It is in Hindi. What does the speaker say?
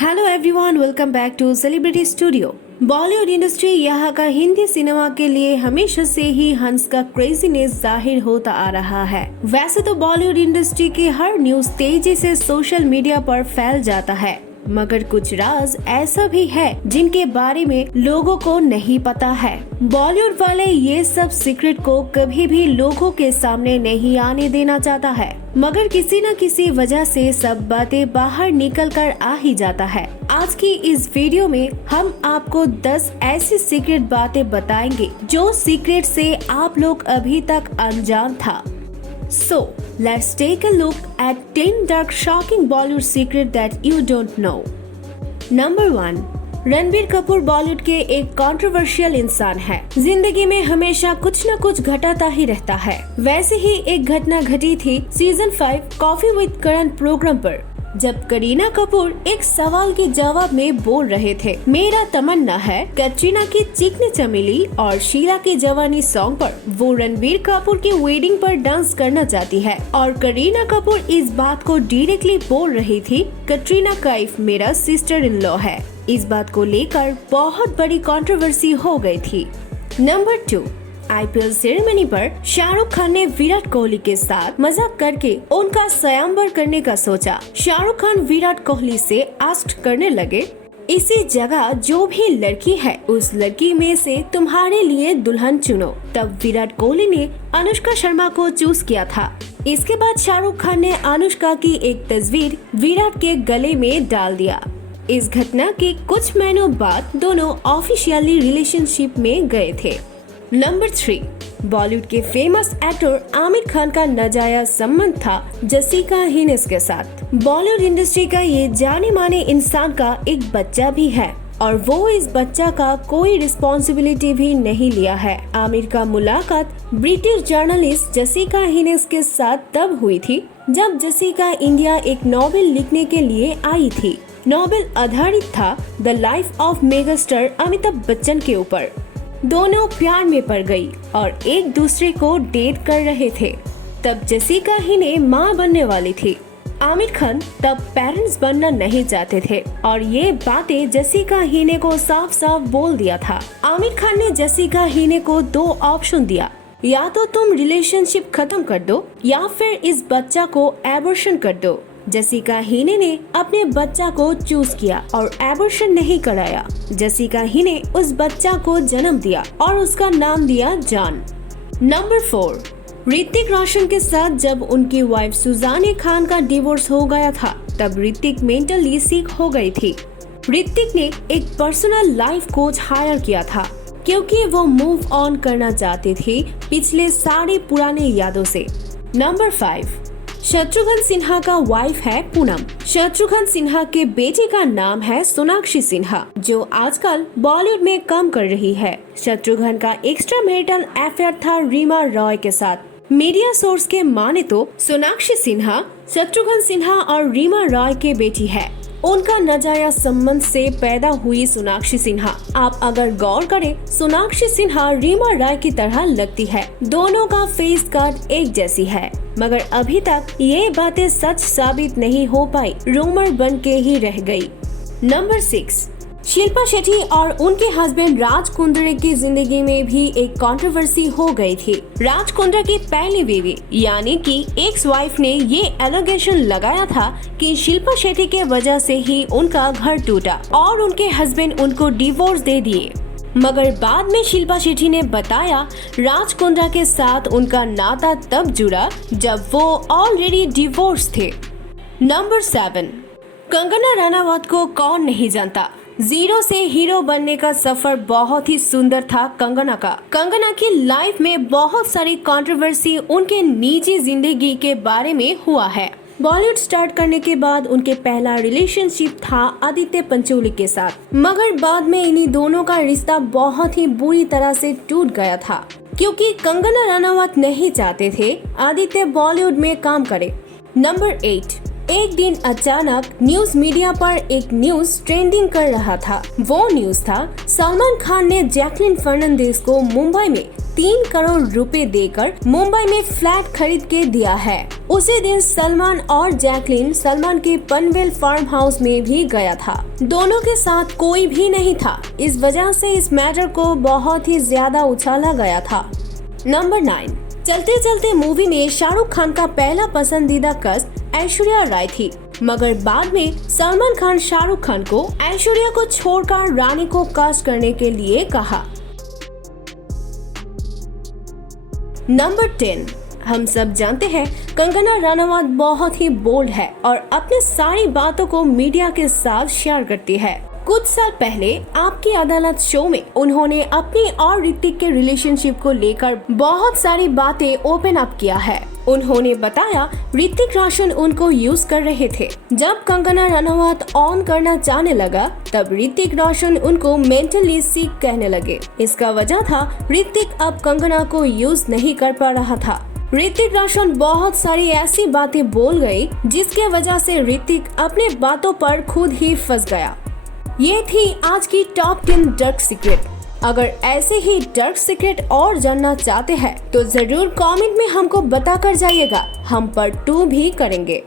Hello everyone, welcome back to celebrity studio. Bollywood industry यहाँ का हिंदी सिनेमा के लिए हमेशा से ही हंस का क्रेजीनेस जाहिर होता आ रहा है। वैसे तो बॉलीवुड इंडस्ट्री की हर न्यूज तेजी से सोशल मीडिया पर फैल जाता है, मगर कुछ राज ऐसा भी है जिनके बारे में लोगों को नहीं पता है। बॉलीवुड वाले ये सब सीक्रेट को कभी भी लोगों के सामने नहीं आने देना चाहता है, मगर किसी न किसी वजह से सब बातें बाहर निकल कर आ ही जाता है। आज की इस वीडियो में हम आपको 10 ऐसी सीक्रेट बातें बताएंगे जो सीक्रेट से आप लोग अभी तक अनजान था। So, let's take a look at 10 dark shocking Bollywood secrets that you don't know. Number 1. Ranbir Kapoor Bollywood के एक कंट्रोवर्शियल इंसान है। जिंदगी में हमेशा कुछ न कुछ घटाता ही रहता है। वैसे ही एक घटना घटी थी season 5 coffee with Karan programme पर, जब करीना कपूर एक सवाल के जवाब में बोल रहे थे, मेरा तमन्ना है कैटरीना की चिकनी चमेली और शीला की जवानी सॉन्ग पर वो रणबीर कपूर की वेडिंग पर डांस करना चाहती है, और करीना कपूर इस बात को डायरेक्टली बोल रही थी कैटरीना कैफ मेरा सिस्टर इन लॉ है। इस बात को लेकर बहुत बड़ी कंट्रोवर्सी हो गई थी। नंबर 2, आईपीएल सेरेमनी पर शाहरुख खान ने विराट कोहली के साथ मजाक करके उनका स्वयंवर करने का सोचा। शाहरुख खान विराट कोहली से आस्क करने लगे, इसी जगह जो भी लड़की है उस लड़की में से तुम्हारे लिए दुल्हन चुनो। तब विराट कोहली ने अनुष्का शर्मा को चूज किया था। इसके बाद शाहरुख खान ने अनुष्का की एक तस्वीर विराट के गले में डाल दिया। इस घटना के कुछ महीनों बाद दोनों ऑफिशियली रिलेशनशिप में गए थे। नंबर 3, बॉलीवुड के फेमस एक्टर आमिर खान का नाजायज संबंध था जसिका हिनेस के साथ। बॉलीवुड इंडस्ट्री का ये जाने माने इंसान का एक बच्चा भी है और वो इस बच्चा का कोई रिस्पॉन्सिबिलिटी भी नहीं लिया है। आमिर का मुलाकात ब्रिटिश जर्नलिस्ट जसिका हिनेस के साथ तब हुई थी जब जसिका इंडिया एक नॉवेल लिखने के लिए आई थी। नॉवेल आधारित था the life of megastar Amitabh Bachchan के ऊपर। दोनों प्यार में पड़ गई और एक दूसरे को डेट कर रहे थे। तब जसिका हिने माँ बनने वाली थी। आमिर खान तब पेरेंट्स बनना नहीं चाहते थे और ये बातें जसिका हिने को साफ साफ बोल दिया था। आमिर खान ने जसिका हिने को 2 ऑप्शन दिया, या तो तुम रिलेशनशिप खत्म कर दो या फिर इस बच्चा को एबॉर्शन कर दो। जसिका हिने ने अपने बच्चा को चूज किया और एबॉर्शन नहीं कराया। जसिका हिने उस बच्चा को जन्म दिया और उसका नाम दिया जॉन। नंबर 4, ऋतिक रोशन के साथ जब उनकी वाइफ सुजाने खान का डिवोर्स हो गया था, तब ऋतिक मेंटली सिक हो गई थी। ऋतिक ने एक पर्सनल लाइफ कोच हायर किया था क्योंकि वो मूव ऑन करना चाहते थे पिछले सारे पुराने यादों से। नंबर 5, शत्रुघ्न सिन्हा का वाइफ है पूनम। शत्रुघ्न सिन्हा के बेटे का नाम है सोनाक्षी सिन्हा, जो आजकल बॉलीवुड में काम कर रही है। शत्रुघ्न का एक्स्ट्रा मैरिटल अफेयर था रीमा रॉय के साथ। मीडिया सोर्स के माने तो सोनाक्षी सिन्हा शत्रुघ्न सिन्हा और रीमा रॉय के बेटी है। उनका नाजायज संबंध से पैदा हुई सोनाक्षी सिन्हा। आप अगर गौर करें, सोनाक्षी सिन्हा रीमा रॉय की तरह लगती है। दोनों का फेस कट एक जैसी है, मगर अभी तक ये बातें सच साबित नहीं हो पाई, रूमर बन के ही रह गई। नंबर 6, शिल्पा शेट्टी और उनके हस्बैंड राज कुंद्रा की जिंदगी में भी एक कंट्रोवर्सी हो गई थी। राज कुंद्रा की पहली बीवी यानी कि एक्स वाइफ ने ये एलिगेशन लगाया था कि शिल्पा शेट्टी के वजह से ही उनका घर टूटा और उनके हस्बैंड उनको डिवोर्स दे दिए। मगर बाद में शिल्पा शेट्टी ने बताया राज कुंद्रा के साथ उनका नाता तब जुड़ा जब वो ऑलरेडी डिवोर्स थे। नंबर 7, कंगना रनावत को कौन नहीं जानता। 0 से हीरो बनने का सफर बहुत ही सुंदर था कंगना का। कंगना की लाइफ में बहुत सारी कंट्रोवर्सी उनके निजी जिंदगी के बारे में हुआ है। बॉलीवुड स्टार्ट करने के बाद उनके पहला रिलेशनशिप था आदित्य पंचोली के साथ, मगर बाद में इन्हीं दोनों का रिश्ता बहुत ही बुरी तरह से टूट गया था क्योंकि कंगना रनावत नहीं चाहते थे आदित्य बॉलीवुड में काम करे। नंबर 8, एक दिन अचानक न्यूज मीडिया पर एक न्यूज ट्रेंडिंग कर रहा था। वो न्यूज था सलमान खान ने जैकलिन फर्नांडिस को मुंबई में 3 करोड़ रुपए देकर मुंबई में फ्लैट खरीद के दिया है। उसी दिन सलमान और जैकलीन सलमान के पनवेल फार्म हाउस में भी गया था। दोनों के साथ कोई भी नहीं था। इस वजह से इस मैटर को बहुत ही ज्यादा उछाला गया था। नंबर 9, चलते चलते मूवी में शाहरुख खान का पहला पसंदीदा कास्ट ऐश्वर्या राय थी, मगर बाद में सलमान खान शाहरुख खान को ऐश्वर्या को छोड़कर रानी को कास्ट करने के लिए कहा। नंबर 10, हम सब जानते हैं कंगना रनावत बहुत ही बोल्ड है और अपनी सारी बातों को मीडिया के साथ शेयर करती है। कुछ साल पहले आपकी अदालत शो में उन्होंने अपनी और ऋतिक के रिलेशनशिप को लेकर बहुत सारी बातें ओपन अप किया है। उन्होंने बताया ऋतिक रोशन उनको यूज कर रहे थे। जब कंगना रनावत ऑन करना चाहने लगा तब ऋतिक रोशन उनको मेंटली सिक कहने लगे। इसका वजह था ऋतिक अब कंगना को यूज नहीं कर पा रहा था। ऋतिक रोशन बहुत सारी ऐसी बातें बोल गई जिसके वजह से ऋतिक अपने बातों पर खुद ही फंस गया। ये थी आज की टॉप 10 डार्क सीक्रेट। अगर ऐसे ही डार्क सीक्रेट और जानना चाहते हैं तो जरूर कमेंट में हमको बताकर जाइएगा, हम पार्ट 2 भी करेंगे।